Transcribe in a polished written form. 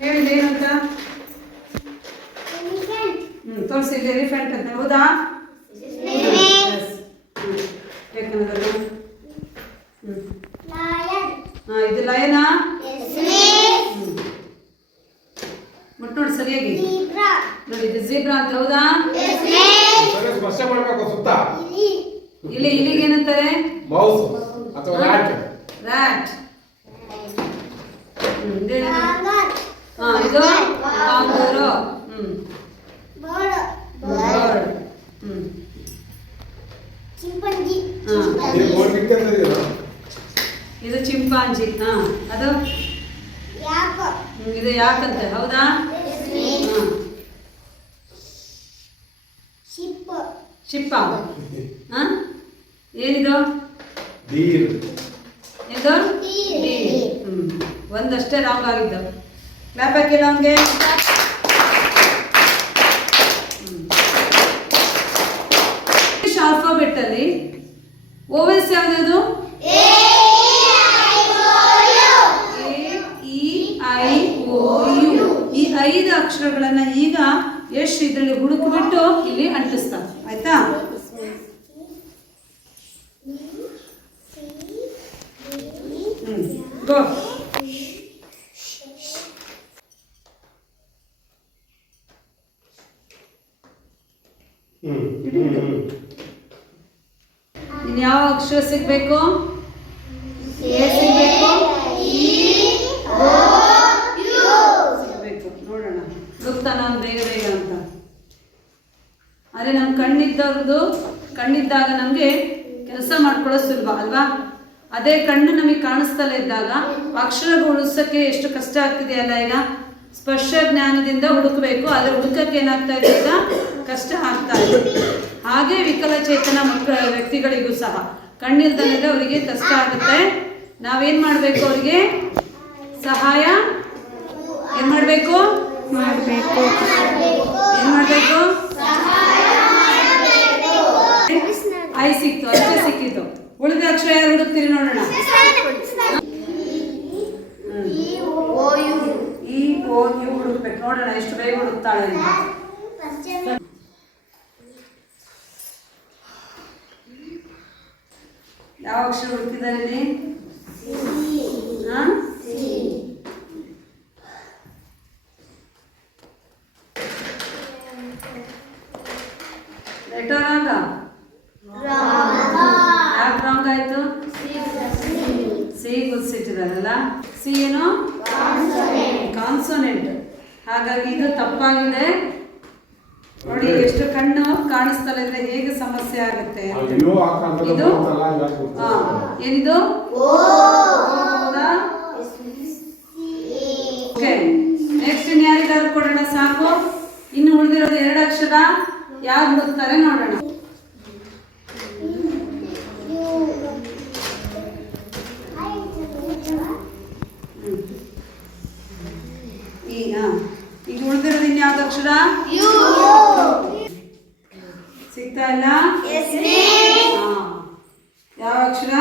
ಹೇಳಿಲ್ಲ ಏನಂತ? ತೋರಿಸಿ ಎಲಿಫೆಂಟ್ ಅಂತ. ಹೌದಾ? ಇದು ಲಯನಾ? ಮುಟ್ಟು ನೋಡಿ ಸರಿಯಾಗಿ ನೋಡಿ, ಇದು ಝೀಬ್ರಾ ಅಂತ. ಹೌದಾ? ಇಲಿ. ಇಲಿಗೆ ಏನಂತಾರೆ? ರ್ಯಾಟ್. ಇದು ಕಾಂಗೂರು. ಇದು ಚಿಂಪಾಂಜಿ. ಅದು ಇದು ಯಾಕಂತೆ. ಹೌದಾ? ಶಿಪ್ಪ. ಏನಿದು? ಇದು ಒಂದಷ್ಟೇ ರಾಂಗ್ ಆಗಿದ್ದು. ಕ್ಲಾಪ್ ಹಾಕಿಲ್ಲ ಅವನಿಗೆ. ಇಂಗ್ಲಿಷ್ ಆಲ್ಫಾಬೆಟ್ ಅಲ್ಲಿ ಓವೆಲ್ಸ್ ಯಾವ್ದು? ಈ 5 ಅಕ್ಷರಗಳನ್ನ ಈಗ ಎಷ್ಟು ಇದರಲ್ಲಿ ಹುಡುಕ್ಬಿಟ್ಟು ಇಲ್ಲಿ ಅಂಟಿಸ್ತಾರೆ. ಆಯ್ತಾ? ಗೋ. ಇನ್ನು ಯಾವ ಅಕ್ಷರ ಸಿಗ್ಬೇಕು? ಸಿಗ್ಬೇಕು. ನೋಡೋಣ ಹುಡುಕ್ತಾನ ಬೇಗ ಬೇಗ ಅಂತ. ಅದೇ ನಮ್ಮ ಕಣ್ಣಿದ್ದಾಗ ನಮಗೆ ಕೆಲಸ ಮಾಡ್ಕೊಳ್ಳೋದು ಸುಲಭ ಅಲ್ವಾ? ಅದೇ ಕಣ್ಣು ನಮಗೆ ಕಾಣಿಸ್ತಲೇ ಇದ್ದಾಗ ಅಕ್ಷರಗಳು ಹುಡುಸಕ್ಕೆ ಎಷ್ಟು ಕಷ್ಟ ಆಗ್ತಿದೆ ಅಲ್ಲ. ಈಗ ಸ್ಪರ್ಶ ಜ್ಞಾನದಿಂದ ಹುಡುಕಬೇಕು, ಆದರೆ ಹುಡುಕಕ್ಕೆ ಏನಾಗ್ತಾ ಇದೆ, ಈಗ ಕಷ್ಟ ಆಗ್ತಾ ಇದೆ. ಹಾಗೆ ವಿಕಲಚೇತನ ವ್ಯಕ್ತಿಗಳಿಗೂ ಸಹ ಕಣ್ಣಿಲ್ದಲ್ಲಿದ್ರೆ ಅವರಿಗೆ ಕಷ್ಟ ಆಗುತ್ತೆ. ನಾವೇನು ಮಾಡಬೇಕು? ಅವರಿಗೆ ಸಹಾಯ ಏನು ಮಾಡಬೇಕು? ಏನು ಮಾಡಬೇಕು? ಐ ಸಿಕ್ತು, ಅಷ್ಟೇ ಸಿಕ್ಕಿತು. ಉಳಿದ ಅಕ್ಷರ ಯಾರು ಹುಡುಕ್ತೀರಿ ನೋಡೋಣ. ಈ ಓ ಯು ಹುಡುಕ್ಬೇಕು. ನೋಡೋಣ ಎಷ್ಟು ಬೇಗ ಹುಡುಕ್ತಾಳೆ ಅಂತ. ಯಾವ ಅಕ್ಷರ ಹುಡುಕಿದ್ದಾರೆ ಇಲ್ಲಿ? ಲೆಟರ್ ಆಗ ಯಾಕೆ ರಾಂಗ್ ಆಯ್ತು? ಸಿ ಗುರ್ಸಿಟ್ಟಿದಾರಲ್ಲ. ಸಿ ಏನು? ಕಾನ್ಸೋನೆಂಟ್. ಹಾಗಾಗಿ ಇದು ತಪ್ಪಾಗಿದೆ. ನೋಡಿ ಎಷ್ಟು ಕಣ್ಣು ಕಾಣಿಸ್ತಲ್ಲ ಇದ್ರೆ ಹೇಗೆ ಸಮಸ್ಯೆ ಆಗುತ್ತೆ. ಇದು ಏನಿದು? ಹೌದಾ? ಓಕೆ, ನೆಕ್ಸ್ಟ್ ಯಾರಿಗಾದ್ರು ಕೊಡೋಣ. ಸಾಕು. ಇನ್ನು ಉಳಿದಿರೋದು 2 ಅಕ್ಷರ ಯಾರು ಹುಡುಕ್ತಾರೆ ನೋಡೋಣ. ಈಗ ಉಳಿದಿರೋದು ಇನ್ಯಾವ್ದು ಅಕ್ಷರ? ಸಿಗ್ತಾ ಇಲ್ಲ? ಯಾವ ಅಕ್ಷರ?